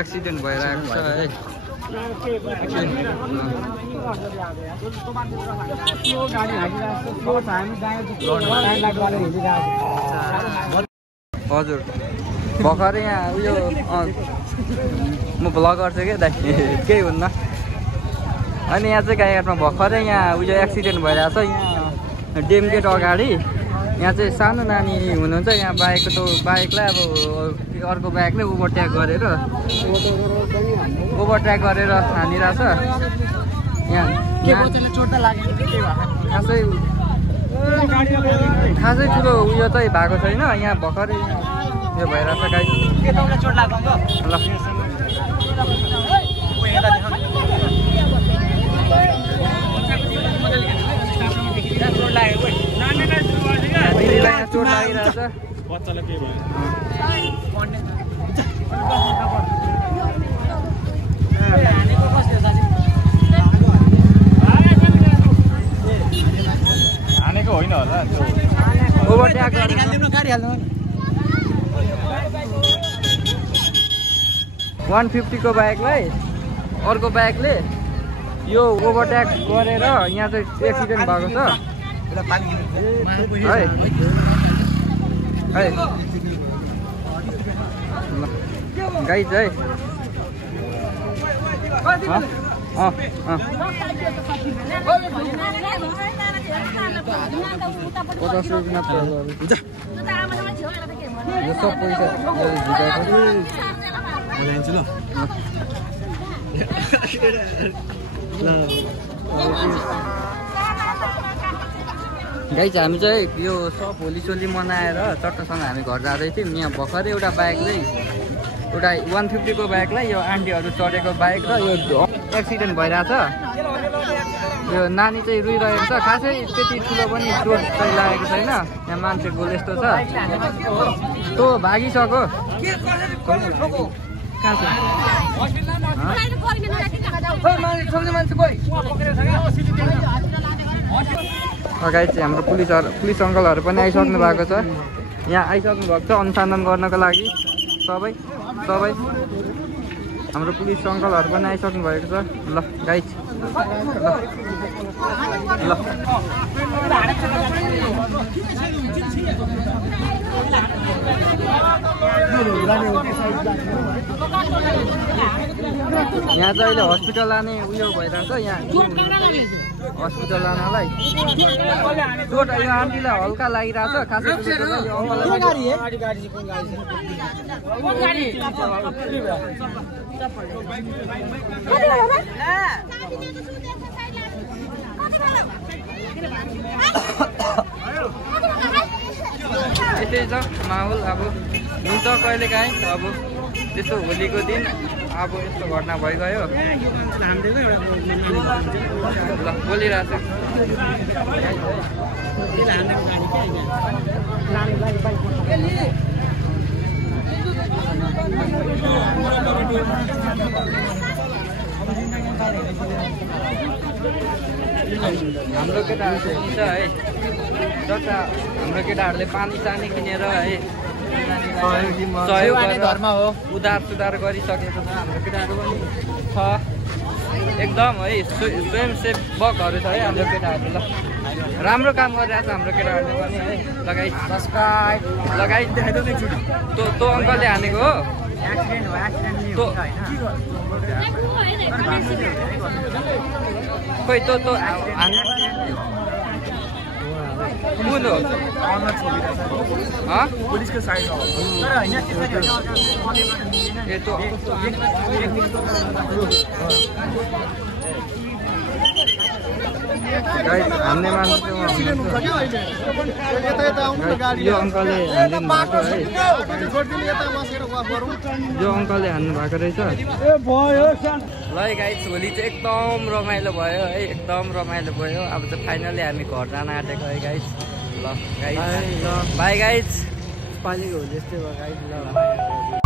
Accident भइरहेको छ है। हजुर भर्खरै यहाँ उयो म भ्लग गर्छु क्या दाइ केही हुन्न। अनि यहाँ चाहिँ गाईघाटमा भर्खरै यहाँ उयो एक्सिडेन्ट भइरहेको छ। यहाँ डेम गेट अगाडि यहाँ चाहिँ सानो नानी हुनुहुन्छ। यहाँ बाइकलाई अब अर्को बाइकले ओभरट्याक गरेर हानिरहेछ। यहाँ खासै ठुलो उयो चाहिँ भएको छैन। यहाँ भर्खरै यो भइरहेछ गाई। ल चोट लागिरहेछ। बच्चालाई के भयो? हानेको होइन होला त्यो ओभरट्याक गरिदिनु गाडी हाल्नु। 150 को बाइकलाई अर्को बाइकले यो ओभरट्याक गरेर यहाँ चाहिँ एक्सिडेन्ट भएको छ है। गाई चाहिँ 50 रुपियाँ हुन्छ। यो सब पैसा गाई चाहिँ हामी चाहिँ यो सब होली मनाएर चट्टसँग हामी घर जाँदै थियौँ। यहाँ भर्खरै एउटा बाइकले एउटा 150 को बाइकलाई यो आन्टीहरू चढेको बाइक र यो एक्सिडेन्ट भइरहेछ। यो नानी चाहिँ रुइरहेको छ। खासै त्यति ठुलो पनि चोट चाहिँ लागेको छैन। यहाँ मान्छेको यस्तो छ तो भागिसक्यो। कहाँ छ गाई चाहिँ हाम्रो पुलिस अङ्कलहरू पनि आइसक्नु भएको छ। यहाँ आइसक्नु भएको छ अनुसन्धान गर्नको लागि। सबै हाम्रो पुलिस अङ्कलहरू पनि आइसक्नु भएको छ। ल गाई ल यहाँ चाहिँ अहिले हस्पिटल लाने उयो भइरहेछ। यहाँ हस्पिटल लानलाई चोट यो आन्टीलाई हल्का लागिरहेछ। खासै यसै छ माहौल। अब हुन्छ कहिलेकाहीँ अब त्यस्तो होलीको दिन अब यस्तो घटना भइगयो। ल बोलिरहेको हाम्रो केटाहरू छ है। जता हाम्रो केटाहरूले पानी सानी किनेर है सहयोग धर्म हो उधार सुधार गरिसकेको छ। हाम्रो केटाहरू पनि छ एकदम है स्वयंसेवकहरू छ है हाम्रो केटाहरू। ल राम्रो काम गरिरहेको छ हाम्रो केटाहरूले पनि है। लगाइ तो अङ्कलले हानेको हो। खोइ तो कुन हो पुलिसको साइड हो ए तो हान्ने मान्छे यो अङ्कलले हान्दिनु भएको है। यो अङ्कलले हान्नु भएको रहेछ। ल गाइस होली चाहिँ एकदम रमाइलो भयो है। एकदम रमाइलो भयो। अब चाहिँ फाइनली हामी घर जान आँटेको है गाइस। ल गाइस बाई गाइस। पानीको होली यस्तै भयो गाइस। ल